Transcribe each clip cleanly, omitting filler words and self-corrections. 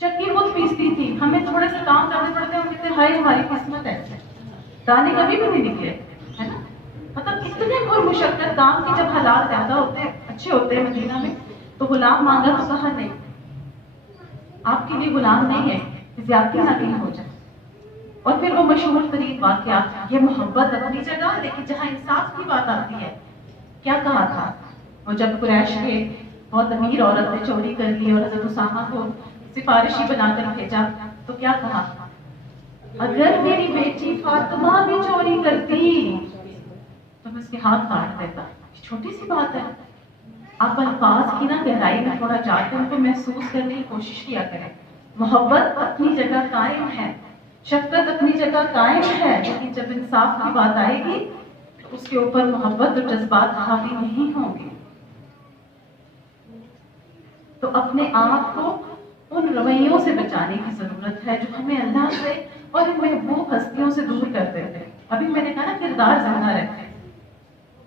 چکی خود پیستی تھی، ہمیں تھوڑے سے کام کرنے پڑتے ہیں، ہم کہتے ہیں ہائے ہماری قسمت ایسے، دانے کبھی بھی نہیں نکلے، ہے نا؟ مطلب اتنے پر مشقت کام کے جب حالات زیادہ ہوتے ہیں، اچھے ہوتے ہیں مدینہ میں، تو غلام مانگا تو کہا نہیں، آپ کے لیے غلام نہیں ہے، زیادتی نہ کہیں ہو جائے۔ اور پھر وہ مشہور ترین واقعہ، یہ محبت اپنی جگہ، لیکن جہاں انصاف کی بات آتی ہے، کیا کہا تھا وہ جب قریش کے بہت امیر عورت نے چوری کر لی اور حضرت اسامہ کو سفارشی بنا کر بھیجا، تو کیا کہا؟ اگر میری بیٹی فاطمہ بھی چوری کرتی تو میں اس کے ہاتھ کاٹ دیتا۔ چھوٹی سی بات ہے، آپ الفاظ کی نا گہرائی میں تھوڑا جا کے ان کو محسوس کرنے کی کوشش کیا کریں۔ محبت اپنی جگہ قائم ہے، شفقت اپنی جگہ قائم ہے، لیکن جب انصاف کی بات آئے گی تو اس کے اوپر محبت اور جذبات حاوی نہیں ہوں گے۔ تو اپنے آپ کو ان رویوں سے بچانے کی ضرورت ہے جو ہمیں اللہ سے اور ان محبوب ہستیوں سے دور کرتے تھے۔ ابھی میں نے کہا نا کردار زندہ رہتے ہیں،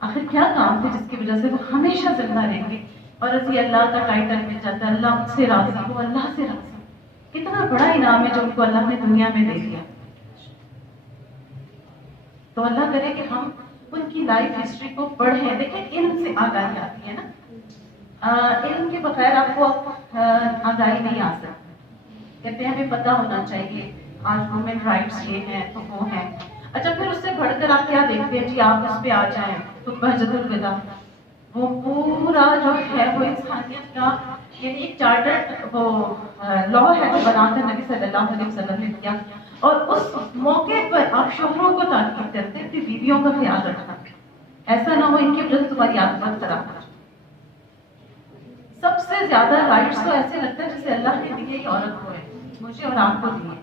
آخر کیا کام تھے جس کی وجہ سے وہ ہمیشہ زندہ رہیں گے؟ اور رضی اللہ کا ٹائٹل مل جاتا ہے، اللہ مجھ سے راضی، وہ اللہ سے راضی۔ کتنا بڑا انعام ہے جو ان کو اللہ نے دنیا میں دے دیا۔ تو اللہ کرے کہ ہم ان کی لائف ہسٹری کو پڑھیں۔ دیکھیں علم سے آگاہی آتی ہے نا، علم کے بغیر آپ کو آگاہی نہیں آ سکتی۔ کہتے ہیں ہمیں پتہ ہونا چاہیے آج وومن رائٹس یہ ہیں تو وہ ہیں۔ اچھا پھر اس سے بڑھ کر آپ کیا دیکھتے ہیں؟ جی آپ اس پہ آ جائیں تو بہجت الوداع، وہ پورا جو ہے وہ انسانیت کا یعنی ایک چارٹرڈ وہ لا ہے جو بنا کر نبی صلی اللہ علیہ وسلم نے کیا، اور اس موقع پر آپ شوہروں کو تاکید کرتے ہیں اپنی بیویوں کا خیال رکھنا، ایسا نہ ہو ان کی وجہ سے تمہاری عاقبت خراب ہو۔ سب سے زیادہ رائٹس تو ایسے لگتا ہے جیسے اللہ نے دیے ہی عورت کو ہے، مجھے اور آپ کو دیے۔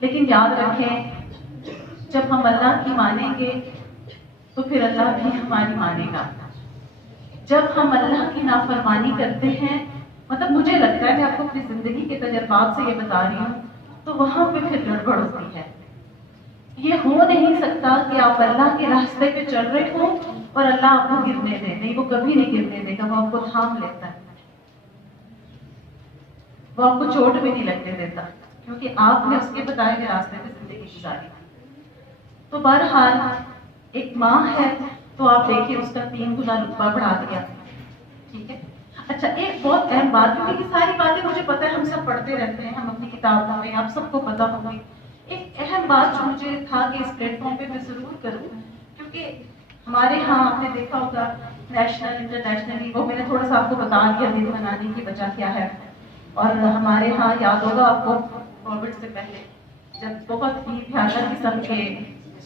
لیکن یاد رکھیں جب ہم اللہ کی مانیں گے تو پھر اللہ بھی ہماری مانے گا۔ جب ہم اللہ کی نافرمانی کرتے ہیں، مطلب مجھے لگتا ہے میں آپ کو اپنی زندگی کے تجربات سے یہ بتا رہی ہوں، تو وہاں پہ پھر گڑبڑ ہوتی ہے۔ یہ ہو نہیں سکتا کہ آپ اللہ کے راستے پہ چل رہے ہوں اور اللہ آپ کو گرنے دے، نہیں، وہ کبھی نہیں گرنے دے گا، وہ آپ کو تھام لیتا ہے، وہ آپ کو چوٹ بھی نہیں لگنے دیتا، کیونکہ آپ نے اس کے بتائے ہوئے راستے پہ زندگی گزاری۔ تو بہرحال ایک ماں ہے تو آپ دیکھیے اس کا 3 گنا رتبہ بڑھا دیا، ٹھیک ہے۔ اچھا ایک بہت اہم بات، کیونکہ یہ ساری باتیں مجھے پتہ ہے ہم سب پڑھتے رہتے ہیں، ہم اپنی کتابوں میں، آپ سب کو پتہ ہوگی۔ ایک اہم بات جو مجھے تھا کہ اس پلیٹ فارم پہ میں ضرور کروں، کیونکہ ہمارے ہاں آپ نے دیکھا ہوگا نیشنل انٹرنیشنلی، وہ میں نے تھوڑا سا آپ کو بتا دیا دن منانے کی وجہ کیا ہے، اور ہمارے ہاں یاد ہوگا آپ کو کووڈ سے پہلے جب بہت ہی بھیانک قسم کے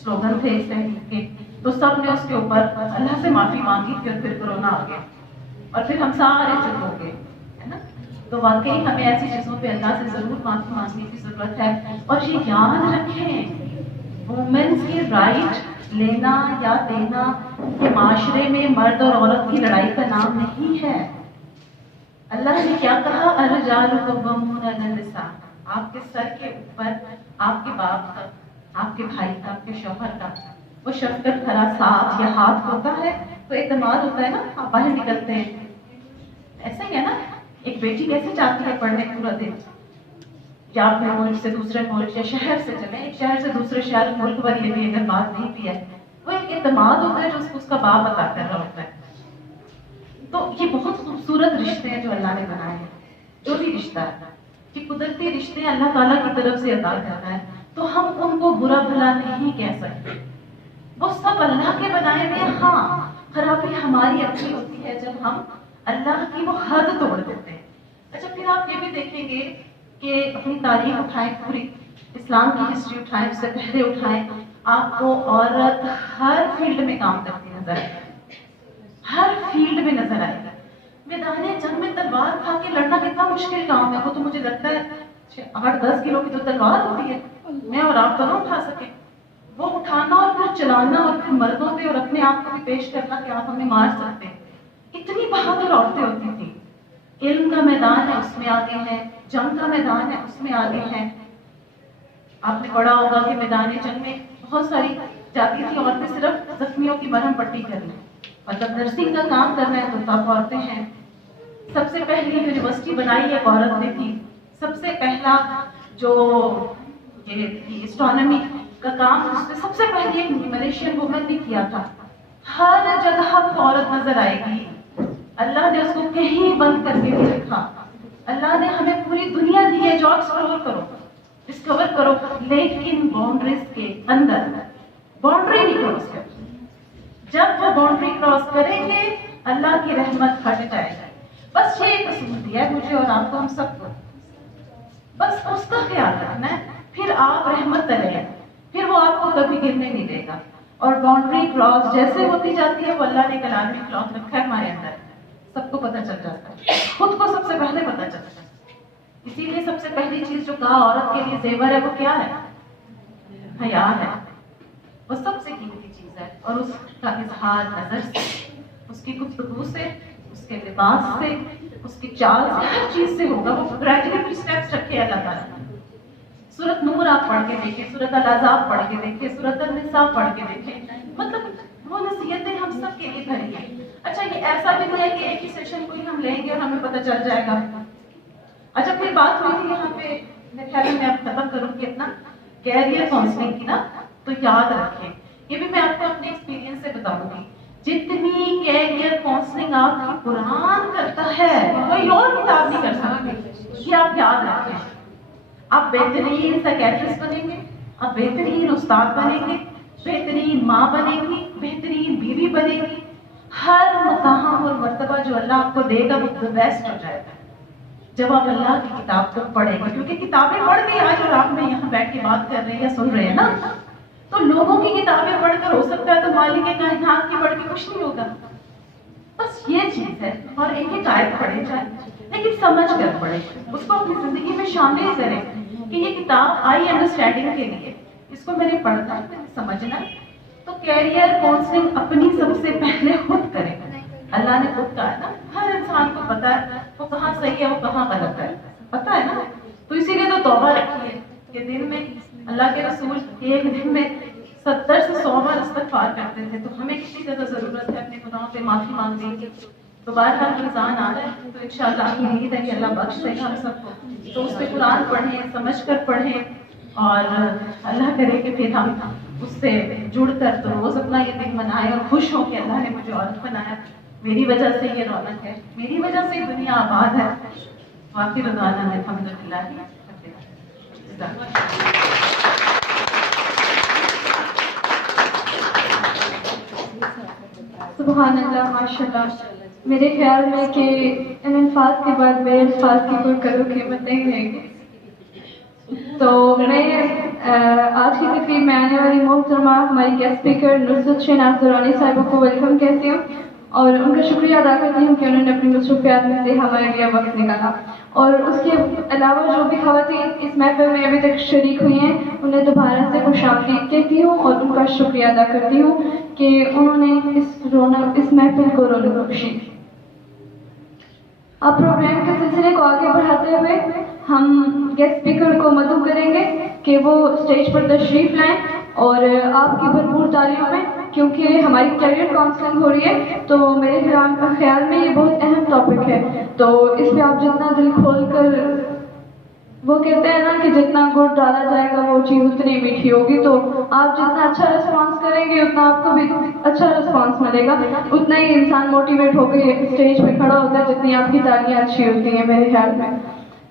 سلوگن تھے اس تحریک کے، تو سب نے اس کے اوپر اللہ سے معافی مانگی، پھر کورونا آ گیا اور پھر ہم سارے چپ ہو گئے، ہے نا؟ تو واقعی ہمیں ایسی چیزوں پہ اللہ سے ضرور معافی مانگنے کی ضرورت ہے۔ اور یہ یاد رکھیں وومنس کی رائٹ لینا یا دینا یہ معاشرے میں مرد اور عورت کی لڑائی کا نام نہیں ہے۔ اللہ نے کیا کہا؟ الرجال قوامون علی النساء، آپ کے سر کے اوپر آپ کے باپ کا، آپ کے بھائی کا، آپ کے شوہر کا وہ شفقت بھرا ساتھ یا ہاتھ ہوتا ہے تو اعتماد ہوتا ہے نا، آپ باہر نکلتے ہیں۔ ایسا ہی ہے نا، ایک بیٹی کیسے جاتی ہے پڑھنے پورا دن، یا اپنے ملک سے دوسرے ملک یا شہر سے چلیں، ایک شہر سے دوسرے شہر، ملک بھر یہ بھی اگر بات نہیں بھی ہے، وہ ایک اعتماد ہوتا ہے جو اس کا باپ عطا کر رہا ہوتا ہے۔ تو یہ بہت خوبصورت رشتے ہیں جو اللہ نے بنائے ہیں، جو بھی رشتہ ہے کہ قدرتی رشتے اللہ تعالیٰ کی طرف سے عطا کرتا ہے، تو ہم ان کو برا بھلا نہیں کہہ سکتے، وہ سب اللہ کے بنائے ہوئے ہیں۔ ہاں خرابی ہماری اپنی ہوتی ہے جب ہم اللہ کی وہ حد توڑ دیتے ہیں۔ اچھا پھر آپ یہ بھی دیکھیں گے کہ اپنی تاریخ اٹھائیں، پوری اسلام کی ہسٹری اٹھائیں، اس سے پہلے اٹھائیں، آپ کو عورت ہر فیلڈ میں کام کرتی نظر آئے گی، ہر فیلڈ میں نظر آئے گی۔ میدان جنگ میں تلوار اٹھا کے لڑنا کتنا مشکل کام ہے، وہ تو مجھے لگتا ہے 8-10 کلو کی تو تلوار ہوتی ہے، میں اور آپ تو نہ اٹھا سکیں، وہ اٹھانا اور پھر چلانا اور پھر مردوں پہ اور اپنے آپ کو بھی پیش کرنا کہ آپ ہمیں مار سکتے ہیں، اتنی بہادر عورتیں ہوتی تھیں۔ علم کا میدان ہے اس میں آگے ہیں، جنگ کا میدان ہے اس میں آگے ہیں۔ آپ نے پڑھا ہوگا کہ میدان جنگ میں بہت ساری جاتی تھی عورتیں صرف زخمیوں کی مرہم پٹی کرنا، مطلب نرسنگ کا کام کرنا ہے تو تب عورتیں ہیں۔ سب سے پہلی یونیورسٹی بنائی ایک عورت نے تھی، سب سے پہلا کا جو یہ اسٹرانومی کا کام اس میں سب سے پہلے ایک ملیشین وومن نے کیا تھا. ہر جگہ عورت نظر آئے گی. اللہ نے اس کو کہیں بند کر کے نہیں رکھا. اللہ نے ہمیں پوری دنیا دی ہے جو ایکسپلور کرو, ڈسکور کرو, لیکن باؤنڈریز کے اندر باؤنڈری نہیں کراس کرو. جب وہ باؤنڈری کراس کریں گے اللہ کی رحمت ہٹ جائے گی. بس یہ قسم دیا ہے مجھے اور آپ کو, ہم سب کو, بس اس کا خیال رکھنا ہے. پھر آپ رحمت کریں, پھر وہ آپ کو کبھی گرنے نہیں دے گا. اور باؤنڈری کراس جیسے ہوتی جاتی ہے وہ اللہ نے کلام میں کلاس رکھا ہے ہمارے اندر, سب کو پتہ چل جاتا ہے, خود کو سب سے پہلے پتہ چلتا ہے. اسی لیے سب سے پہلی چیز جو کہا عورت کے لیے زیور ہے وہ کیا ہے؟ حیا ہے. وہ سب سے قیمتی چیز ہے. اور اس کا اظہار نظر سے, اس کی گفتگو سے, اس کے لباس سے, اس کی چال سے, ہر چیز سے ہوگا. وہ گریجولی کچھ اسٹیپس رکھے اللہ تعالیٰ نے. سورۃ نور آپ پڑھ کے دیکھیں, سورۃ الاحزاب پڑھ کے دیکھیں, سورۃ النساء پڑھ کے دیکھیں. مطلب وہ نصیحتیں ہم سب کے لیے بھری ہیں. اچھا یہ ایسا بھی نہیں ہے کہ ایک ہی سیشن کو ہی ہم لیں گے اور ہمیں پتہ چل جائے گا. اچھا پھر بات ہوئی تھی یہاں پہ, میرے خیال میں اب ختم کروں گی اپنا کیریئر کاؤنسلنگ کی نا, تو یاد رکھیں یہ بھی میں آپ کو اپنے ایکسپیرینس سے بتاؤں گی. جتنی کیریئر کاؤنسلنگ آپ کی قرآن کرتا ہے کوئی اور کتاب نہیں کر سکتی. یہ آپ یاد رکھیں. آپ بہترین سائیکیٹرسٹ بنیں گے, آپ بہترین استاد بنیں گے, بہترین ماں بنیں گی, بہترین بیوی بنیں گی. ہر مقام اور مرتبہ جو اللہ آپ کو دے گا وہ بیسٹ ہو جائے گا جب آپ اللہ کی کتاب کو پڑھیں گے. کیونکہ کتابیں پڑھ کے آج اور آپ میں یہاں بیٹھ کے بات کر رہے ہیں یا سن رہے ہیں نا, تو لوگوں کی کتابیں پڑھ کر ہو سکتا ہے تو مالک کائنات کی پڑھ کے کچھ نہیں ہوگا. بس یہ چیز ہے. اور ایک ایک آیت پڑھے جائے لیکن سمجھ کر پڑھے, اس کو اپنی زندگی میں شامل کریں کہ یہ کتاب آئی انڈرسٹینڈنگ کے لیے, اس کو میں نے پڑھنا ہے, میں نے سمجھنا ہے. تو کیریئر کاؤنسلنگ اپنی سب سے پہلے خود کریں. اللہ نے خود کہا ہے نا, ہر انسان کو پتا ہے وہ کہاں صحیح ہے وہ کہاں غلط ہے, پتا ہے نا. تو اسی لیے تو توبہ رکھی ہے کہ دن میں اللہ کے رسول ایک دن میں 70 سے 100 بار استغفار کرتے تھے. تو ہمیں کتنی زیادہ ضرورت ہے اپنے گناہوں پہ معافی مانگنے کی. تو بہرحال رمضان آ رہا ہے تو انشاءاللہ امید ہے کہ اللہ بخش دے گا ہم سب کو. تو اس پہ قرآن پڑھیں, سمجھ کر پڑھیں, اور اللہ کرے کہ پھر ہم اس سے جڑ کر تو روز اپنا یہ دن منائیں اور خوش ہوں کہ اللہ نے مجھے عورت بنایا, میری وجہ سے یہ رونق ہے, میری وجہ سے دنیا آباد ہے. واقعی رضوانہ الحمدللہ. سبحان اللہ, ماشاء اللہ. میرے خیال میں کہ ان الفاظ کے بعد میرے الفاظ کی کوئی قدر قیمت نہیں رہے گی. تو میں آج کی تقریب میں آنے والی محترمہ ہماری گیسٹ اسپیکر نصرت شہناز درانی صاحبہ کو ویلکم کہتی ہوں, اور ان کا شکریہ ادا کرتی ہوں کہ انہوں نے اپنی مصروفیات میں سے ہمارے لیے وقت نکالا. اور اس کے علاوہ جو بھی خواتین اس محفل میں ابھی تک شریک ہوئی ہیں انہیں دوبارہ سے خوش آمدید کہتی ہوں اور ان کا شکریہ ادا کرتی ہوں کہ انہوں نے اس محفل کو رونق بخشی. اب پروگرام کے سلسلے کو آگے بڑھاتے ہوئے ہم گیسٹ اسپیکر کو مدعو کریں گے کہ وہ اسٹیج پر تشریف لائیں, اور آپ کی بھرپور تعریف میں, کیونکہ ہماری کیریئر کاؤنسلنگ ہو رہی ہے تو میرے خیال میں یہ بہت اہم ٹاپک ہے. تو اس پہ آپ جتنا دل کھول کر, وہ کہتے ہیں نا کہ جتنا گڑ ڈالا جائے گا وہ چیز اتنی میٹھی ہوگی, تو آپ جتنا اچھا ریسپانس کریں گے اتنا آپ کو بھی اچھا ریسپانس ملے گا, اتنا ہی انسان موٹیویٹ ہو کے اسٹیج پہ کھڑا ہوتا ہے جتنی آپ کی تالیاں اچھی ہوتی ہیں میرے خیال میں.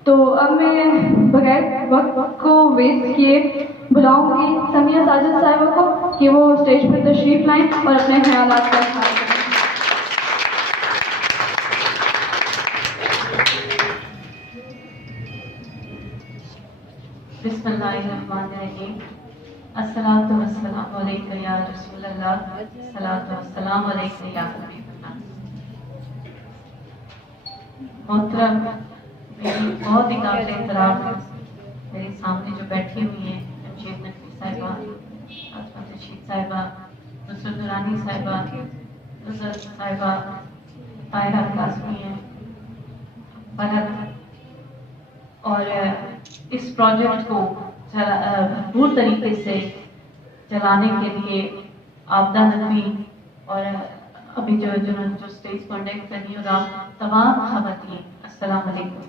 تو اب میں بغیر وقت کو ویسٹ کیے بلاؤں گی سمیہ ساجد صاحبہ کو کہ وہ اسٹیج پر تشریف لائیں اور اپنے خیالات کا اظہار کریں. بسم اللہ الرحمن الرحیم. الصلاۃ والسلام علیک یا رسول اللہ, الصلاۃ والسلام علیک یا حبیب اللہ. محترم, میری بہت ہی قابل احترام میرے سامنے جو بیٹھی ہوئی ہیں جمشید نقوی صاحبہ, فاطمہ رشید صاحبہ, نصرت درانی صاحبہ, نصرت صاحبہ, طاہرہ قاسمی ہیں, فلک, اور اس پروجیکٹ کو بھرپور طریقے سے چلانے کے لیے عابدہ نقوی اور ابھی جو اسٹیج کانٹیکٹ کرنی, اور آپ تمام خواتین السلام علیکم.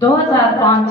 2005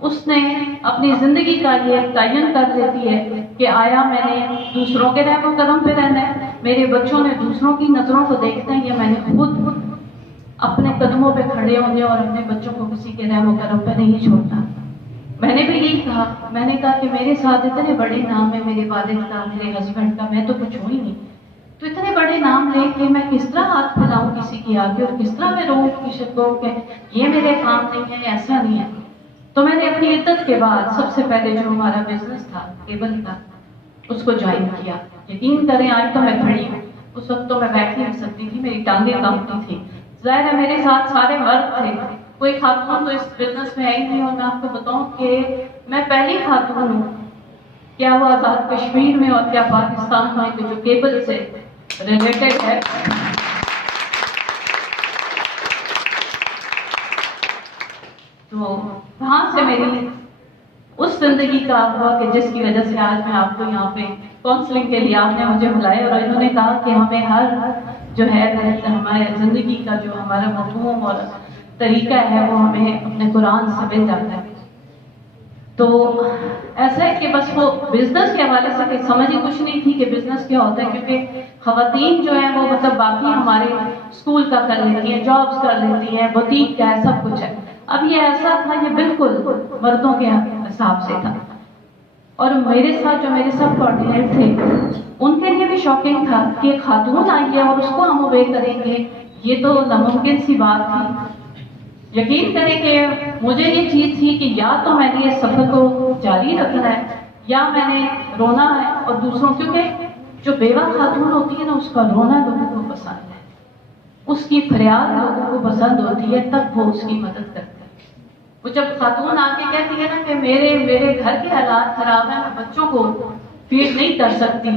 اس نے اپنی زندگی کا یہ تعین کر لیتی ہے کہ آیا میں نے دوسروں کے رحم و کرم پہ رہنا ہے، میرے بچوں نے دوسروں کی نظروں کو دیکھنا ہے، یا میں نے خود اپنے قدموں پہ کھڑے ہونے اور اپنے بچوں کو کسی کے رحم و کرم پہ نہیں چھوڑنا۔ میں نے بھی یہی کہا، میں نے کہا کہ میرے ساتھ اتنے بڑے نام ہے، میرے والد کا، میرے ہسبینڈ کا، میں تو کچھ ہوں ہی نہیں، تو اتنے بڑے نام لے کے میں کس طرح ہاتھ پھیلاؤں کسی کی آگے، اور کس طرح میں روؤں کسی کو کہ یہ میرے کام نہیں ہے، ایسا نہیں ہے۔ تو میں نے اپنی عدت کے بعد سب سے پہلے جو ہمارا بزنس تھا کیبل کا، اس کو جوائن کیا۔ یقین کریں آج تو میں کھڑی ہوں، اس وقت تو میں بیٹھ نہیں سکتی تھی، میری ٹانگیں کانپتی تھی۔ ظاہر ہے میرے ساتھ سارے مرد تھے، کوئی خاتون تو اس بزنس میں آئی نہیں، اور میں آپ کو بتاؤں کہ میں پہلی خاتون ہوں، کیا وہ آزاد کشمیر میں اور کیا پاکستان میں، کہ جو کیبل سے ریلیٹڈ ہے۔ تو وہاں سے میری اس زندگی کا ہوا کہ جس کی وجہ سے آج میں آپ کو یہاں پہ کاؤنسلنگ کے لیے آپ نے مجھے بلایا، اور انہوں نے کہا کہ ہمیں ہر جو ہے ہمارے زندگی کا جو ہمارا مفہوم اور طریقہ ہے وہ ہمیں اپنے قرآن سے مل جاتا ہے۔ تو ایسا ہے کہ بس وہ بزنس کے حوالے سے کوئی سمجھ ہی کچھ نہیں تھی کہ بزنس کیا ہوتا ہے، کیونکہ خواتین جو ہیں وہ مطلب باقی ہمارے اسکول کا کر لیتی ہیں، جابس کر لیتی ہیں، بوتیک کا ہے، سب کچھ ہے۔ اب یہ ایسا تھا، یہ بالکل مردوں کے حساب سے تھا، اور میرے ساتھ جو میرے سب کوآرڈینیٹ تھے ان کے لیے بھی شاکنگ تھا کہ خاتون آئی ہے اور اس کو ہم اوبے کریں گے، یہ تو ناممکن سی بات تھی۔ یقین کریں کہ مجھے یہ چیز تھی کہ یا تو میں نے اس سفر کو جاری رکھنا ہے یا میں نے رونا ہے، اور دوسروں، کیونکہ جو بیوہ خاتون ہوتی ہے نا اس کا رونا لوگوں کو پسند ہے، اس کی فریاد لوگوں کو پسند ہوتی ہے، تب وہ اس کی مدد کرتے ہیں۔ وہ جب خاتون آ کے کہتی ہے نا کہ میرے گھر کے حالات خراب ہیں، میں بچوں کو فیڈ نہیں کر سکتی،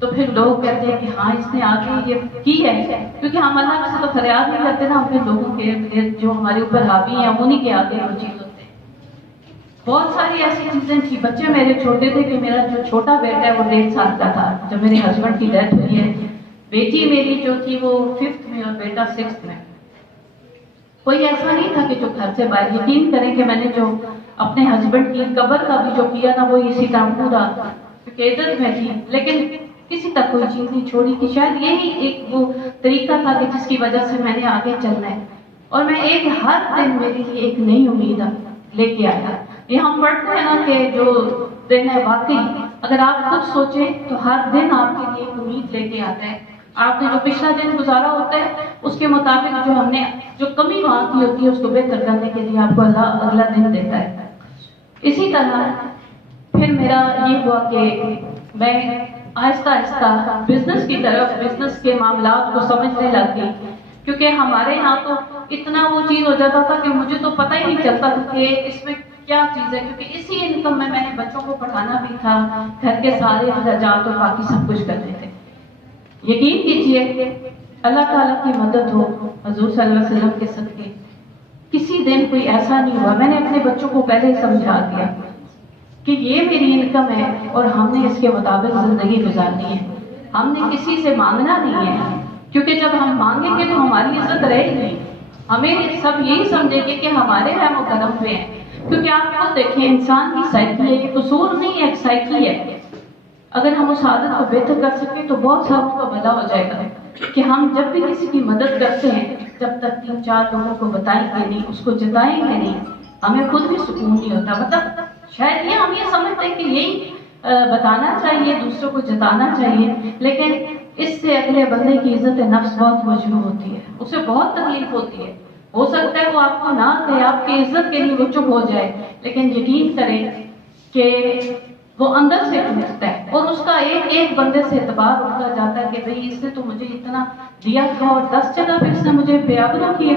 تو پھر لوگ کہتے ہیں کہ ہاں اس نے آ کے یہ کی ہے، کیونکہ ہم اللہ سے تو فریاد نہیں کرتے نا، ہم پھر لوگوں کے جو ہمارے اوپر حاوی ہیں انہیں کے آگے وہ چیز ہوتے ہیں۔ بہت ساری ایسی چیزیں تھیں، بچے میرے چھوٹے تھے کہ میرا جو چھوٹا بیٹا ہے وہ 1.5 سال کا تھا جب میرے ہسبینڈ کی ڈیتھ ہوئی ہے، بیٹی میری جو تھی وہ 5th میں اور بیٹا 6th میں۔ کوئی ایسا نہیں تھا کہ جو گھر سے باہر، یقین کریں کہ میں نے جو اپنے ہسبینڈ کی قبر کا بھی جو کیا نا وہ اسی طرح پورا عقیدت میں تھی، لیکن کسی تک کوئی چیز نہیں چھوڑی، کہ شاید یہی ایک وہ طریقہ تھا کہ جس کی وجہ سے میں نے آگے چلنا ہے، اور میں ایک ہر دن میرے لیے ایک نئی امید لے کے آیا۔ یہ ہم پڑھتے ہیں نا کہ جو دن ہے، واقعی اگر آپ خود سوچیں تو ہر دن آپ کے لیے ایک امید لے کے آتا ہے۔ آپ نے جو پچھلا دن گزارا ہوتا ہے اس کے مطابق جو ہم نے جو کمی وہاں کی ہوتی ہے اس کو بہتر کرنے کے لیے آپ کو اللہ اگلا دن دیتا ہے۔ اسی طرح پھر میرا یہ ہوا کہ میں آہستہ آہستہ بزنس کی طرف، بزنس کے معاملات کو سمجھنے لگ گئی، کیونکہ ہمارے یہاں تو اتنا وہ چیز ہو جاتا تھا کہ مجھے تو پتہ ہی نہیں چلتا تھا کہ اس میں کیا چیز ہے، کیونکہ اسی انکم میں نے بچوں کو پڑھانا بھی تھا، گھر کے سارے اخراجات اور باقی سب کچھ کرنے تھے۔ یقین کیجئے اللہ تعالیٰ کی مدد ہو، حضور صلی اللہ علیہ وسلم کے صدقے کسی دن کوئی ایسا نہیں ہوا، میں نے اپنے بچوں کو پہلے سمجھا دیا کہ یہ میری انکم ہے اور ہم نے اس کے مطابق زندگی گزارنی ہے، ہم نے کسی سے مانگنا نہیں ہے، کیونکہ جب ہم مانگیں گے تو ہماری عزت رہے گی، ہمیں سب یہی سمجھیں گے کہ ہمارے رحم و کرم پہ ہیں، کیونکہ آپ خود دیکھیں انسان کی سائیکی ہے، یہ قصور نہیں ہے، ایک سائیکی ہے۔ اگر ہم اس عادت کو بہتر کر سکیں تو بہت ساروں کا بھلا ہو جائے گا، کہ ہم جب بھی کسی کی مدد کرتے ہیں جب تک 3-4 لوگوں کو بتائیں گے نہیں، اس کو جتائیں گے نہیں، ہمیں خود بھی سکون نہیں ہوتا۔ مطلب شاید یہ ہم یہ سمجھتے ہیں کہ یہی بتانا چاہیے، دوسروں کو جتانا چاہیے، لیکن اس سے اگلے بندے کی عزت نفس بہت مجروح ہوتی ہے، اسے بہت تکلیف ہوتی ہے۔ ہو سکتا ہے وہ آپ کو نہ کہے، آپ کی عزت کے لیے وہ چپ ہو جائے، لیکن یقین کریں کہ وہ اندر سے ٹوٹتا ہے، اور اس کا ایک ایک بندے سے اعتبار اٹھتا جاتا ہے کہ بھئی اس نے تو مجھے اتنا دیا تھا اور 10 جگہ پہ اس نے مجھے بےآبرو کیا۔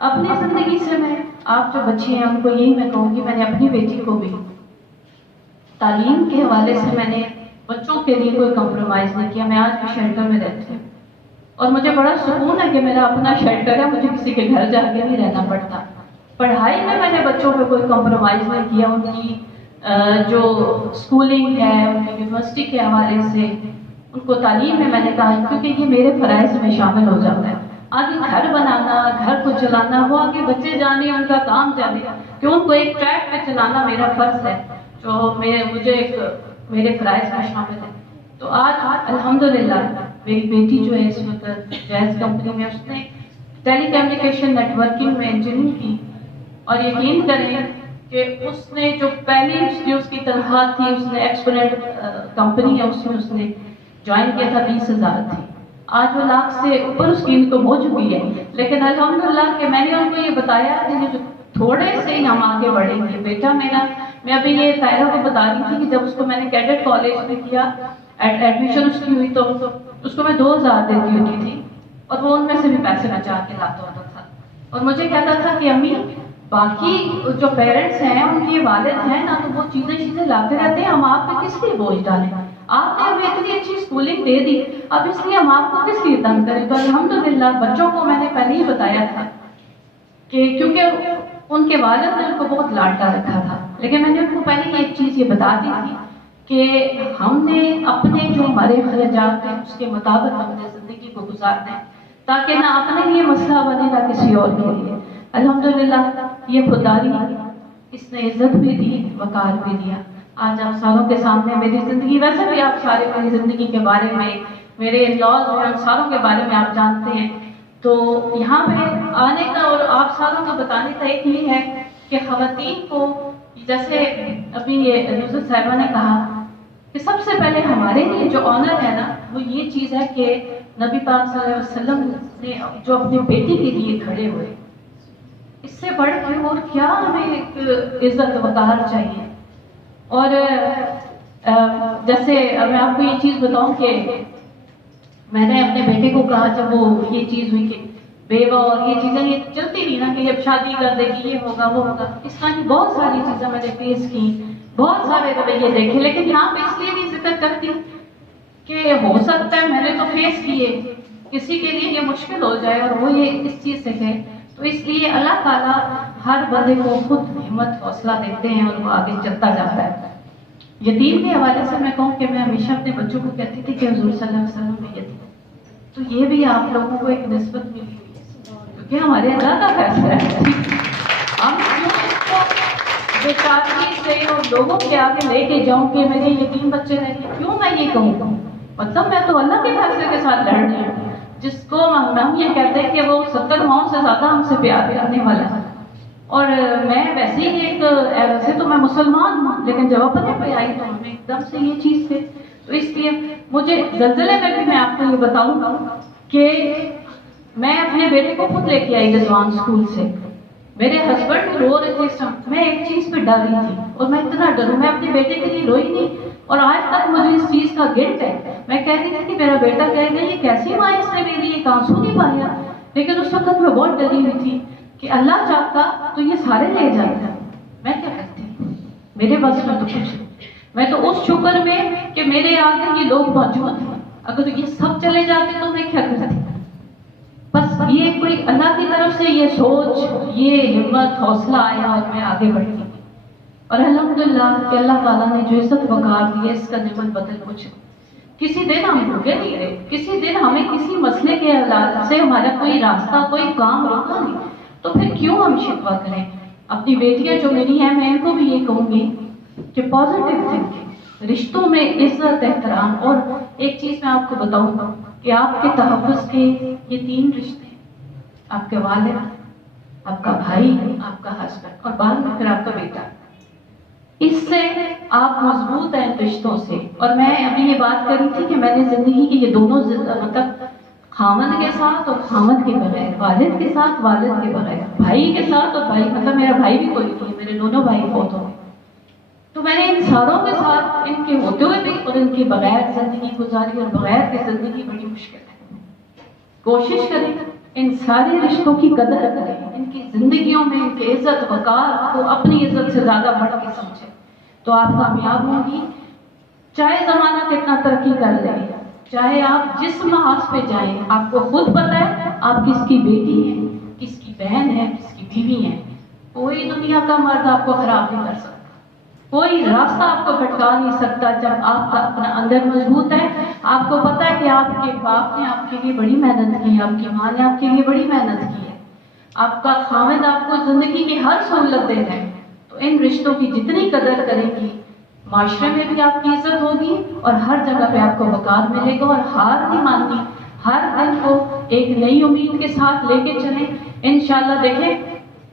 اپنی زندگی سے میں آپ جو بچے ہیں ان کو یہی میں کہوں گی، میں نے اپنی بیٹی کو بھی تعلیم کے حوالے سے میں نے بچوں کے لیے کوئی کمپرومائز نہیں کیا۔ میں آج بھی شیلٹر میں رہتی ہوں اور مجھے بڑا سکون ہے کہ میرا اپنا شیلٹر ہے، مجھے کسی کے گھر جا کے نہیں رہنا پڑتا۔ پڑھائی میں نے بچوں پہ کوئی کمپرومائز نہیں کیا، ان کی جو اسکولنگ ہے، ان کی یونیورسٹی کے حوالے سے ان کو تعلیم میں نے کہا، کیونکہ یہ میرے فرائض میں شامل ہو جاتا ہے۔ آگے گھر بنانا، گھر کو چلانا، وہ آگے بچے جانے، ان کا کام جانے، کہ ان کو ایک ٹریک پہ چلانا میرا فرض ہے، جو مجھے ایک میرے فرائض میں شامل ہے۔ تو آج الحمدللہ میری بیٹی جو ہے اس وقت جائز کمپنی میں، اس نے ٹیلی کمیونیکیشن نیٹ ورکنگ میں انجینئرنگ کی، اور یقین کریں کہ اس نے جو پہلی جو اس کی تنخواہ تھی، اس نے ایکسپوننٹ کمپنی ہے اس نے جوائن کیا تھا 20,000 تھی، آج وہ لاکھ سے اوپر اس کی انکم ہو چکی ہے۔ لیکن الحمدللہ کہ میں نے ان کو یہ بتایا کہ جو تھوڑے سے ہی ہم آگے بڑھیں گے۔ بیٹا میرا، میں ابھی یہ طاہرہ کو بتا رہی تھی کہ جب اس کو میں نے کیڈٹ کالج میں کیا، ایڈمیشن اس کی ہوئی، تو اس کو میں 2,000 دیتی ہوتی تھی، اور وہ ان میں سے بھی پیسے بچا کے لاتا ہوتا تھا، اور مجھے کہتا تھا کہ امی باقی جو پیرنٹس ہیں، ان کے والد ہیں نا، تو وہ چیزیں لاتے رہتے ہیں، ہم آپ پہ کس لیے بوجھ ڈالیں؟ آپ نے ہمیں اتنی اچھی اسکولنگ دے دی، اب اس لیے ہم آپ کو کس لیے تنگ کریں؟ تو الحمدللہ بچوں کو میں نے پہلے ہی بتایا تھا کہ کیونکہ ان کے والد نے ان کو بہت لاڈلا رکھا تھا، لیکن میں نے ان کو پہلے ہی ایک چیز یہ بتا دی تھی کہ ہم نے اپنے جو ہمارے اخراجات ہیں اس کے مطابق ہم نے زندگی کو گزارنا ہے، تاکہ نہ اپنے لیے مسئلہ بنے نہ کسی اور کے لیے۔ الحمدللہ یہ خودداری اس نے عزت بھی دی، وقار بھی دیا۔ آج آپ ساروں کے سامنے میری زندگی، ویسے بھی آپ سارے میری زندگی کے بارے میں، میرے لاز اور ان ساروں کے بارے میں آپ جانتے ہیں، تو یہاں پہ آنے کا اور آپ ساروں کو بتانے کا ایک ہی ہے کہ خواتین کو، جیسے ابھی یہ نصرت صاحبہ نے کہا کہ سب سے پہلے ہمارے لیے جو آنر ہے نا، وہ یہ چیز ہے کہ نبی پاک صلی اللہ علیہ وسلم نے جو اپنی بیٹی کے لیے کھڑے ہوئے، اس سے بڑھ کے اور کیا ہمیں ایک عزت وقار چاہیے۔ اور جیسے میں آپ کو یہ چیز بتاؤں کہ میں نے اپنے بیٹے کو کہا، جب وہ یہ چیز ہوئی کہ بیوہ اور یہ چیزیں یہ چلتی رہی نا، کہ اب شادی کر دے گی، یہ ہوگا وہ ہوگا، اس طرح کی بہت ساری چیزیں میں نے فیس کی، بہت سارے رویے دیکھے، لیکن یہاں پہ اس لیے بھی ذکر کرتی کہ ہو سکتا ہے میں نے تو فیس کیے، کسی کے لیے یہ مشکل ہو جائے اور وہ یہ اس چیز سے کہے، تو اس لیے اللہ تعالیٰ ہر بندے کو خود ہمت حوصلہ دیتے ہیں اور وہ آگے چلتا جاتا ہے۔ یتیم کے حوالے سے میں کہوں کہ میں ہمیشہ اپنے بچوں کو کہتی تھی کہ حضور صلی اللہ علیہ وسلم میں یتیم، تو یہ بھی آپ لوگوں کو ایک نسبت ملی ہوئی ہے، کیونکہ ہمارے اللہ کا فیصلہ ہے۔ ہم کیوں اس کو بےچارگی سے اور لوگوں کے آگے لے کے جاؤں کہ میرے یتیم بچے رہ گئے، کیوں میں یہ کہوں؟ مطلب میں تو اللہ کے فیصلے کے ساتھ لڑ رہی ہوں، جس کو ہم یہ کہتے ہیں کہ وہ 70 ماؤں سے زیادہ ہم سے پیار کرنے والا ہے۔ اور میں ویسے ہی ویسے تو میں مسلمان ہوں، لیکن جب اپنے پہ آئی تو ہمیں ایک دم سے یہ چیز تھے، تو اس لیے مجھے زلزلے میں بھی میں آپ کو یہ بتاؤں کہ میں اپنے بیٹے کو خود لے کے آئی رضوان اسکول سے، میرے ہسبینڈ رو رہے تھے اس ٹائم، میں ایک چیز پہ ڈر رہی تھی، اور میں اتنا ڈروں، میں اپنے بیٹے کے لیے روئی نہیں، اور آج تک مجھے اس چیز کا گلٹ ہے۔ میں کہہ رہی تھی کہ میرا بیٹا کہے گا یہ کیسی ماں اس نے میری ایک آنسو نہیں پایا، لیکن اس وقت میں بہت ڈری ہوئی تھی کہ اللہ چاہتا تو یہ سارے لے جاتا، میں کیا کرتی، میرے بس میں تو کچھ نہیں، میں تو اس شکر میں کہ میرے آگے یہ لوگ موجود ہیں، اگر یہ سب چلے جاتے تو میں کیا کرتی۔ بس یہ کوئی اللہ کی طرف سے یہ سوچ، یہ ہمت، حوصلہ آیا اور میں آگے بڑھی، اور الحمدللہ کہ اللہ تعالیٰ نے جو عزت وقار دی ہے اس کا نعمت بدل کچھ۔ کسی دن ہم رکے نہیں رہے، کسی دن ہمیں کسی مسئلے کے حالات سے ہمارا کوئی راستہ، کوئی کام رکا نہیں، تو پھر کیوں ہم شکوہ کریں؟ اپنی بیٹیاں جو میری ہیں، میں ان کو بھی یہ کہوں گی کہ پازیٹیو تھنکنگ، رشتوں میں عزت، احترام، اور ایک چیز میں آپ کو بتاؤں گا کہ آپ کے تحفظ کے یہ 3 رشتے، آپ کے والد، آپ کا بھائی، آپ کا ہسبینڈ، اور بعد میں پھر آپ کا بیٹا، اس سے آپ مضبوط ہیں رشتوں سے۔ اور میں ابھی یہ بات کر رہی تھی کہ میں نے زندگی کے یہ دونوں مطلب خامد کے ساتھ اور خامد کے بغیر، والد کے ساتھ، والد کے بغیر، بھائی کے ساتھ اور بھائی، مطلب میرا بھائی بھی کوئی نہیں ہے، میرے دونوں بھائی فوت ہو گئے، تو میں نے ان ساروں کے ساتھ، ان کے ہوتے ہوئے بھی اور ان کے بغیر زندگی گزاری، اور بغیر کی زندگی بڑی مشکل ہے۔ کوشش کریں ان سارے رشتوں کی قدر کریں، ان کی زندگیوں میں ان کی عزت وقار کو اپنی عزت سے زیادہ بڑھ کے سمجھیں، تو آپ کامیاب ہوں گی۔ چاہے زمانہ کتنا ترقی کر لے، چاہے آپ جس محاذ پہ جائیں، آپ کو خود پتہ ہے آپ کس کی بیٹی ہیں، کس کی بہن ہے، کس کی بیوی ہیں، کوئی دنیا کا مرد آپ کو خراب نہیں کر سکتا، کوئی راستہ آپ کو بھٹکا نہیں سکتا جب آپ کا اپنا اندر مضبوط ہے۔ آپ کو پتا ہے کہ آپ کے باپ نے آپ کے لیے بڑی محنت کی ہے، آپ کی ماں نے آپ کے لیے بڑی محنت کی ہے، آپ کا خاوند آپ کو زندگی کی ہر سہولت دے رہے ہیں، تو ان رشتوں کی جتنی قدر کریں گی معاشرے میں بھی آپ کی عزت ہوگی اور ہر جگہ پہ آپ کو وقار ملے گا، اور ہار نہیں ماننی، ہر دن کو ایک نئی امید کے ساتھ لے کے چلیں انشاءاللہ۔ دیکھیں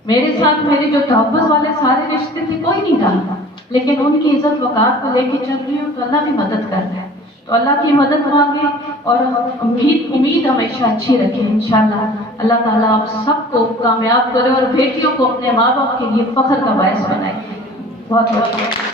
میرے ساتھ میرے جو تحفظ والے سارے رشتے تھے کوئی نہیں ڈالتا، لیکن ان کی عزت وقار کو لے کے چل رہی ہوں تو اللہ بھی مدد کر رہا ہے، تو اللہ کی مدد مانگے اور امید ہمیشہ اچھی رکھیں انشاءاللہ۔ اللہ تعالیٰ آپ سب کو کامیاب کرے اور بیٹیوں کو اپنے ماں باپ کے لیے فخر کا باعث بنائے۔ بہت بہت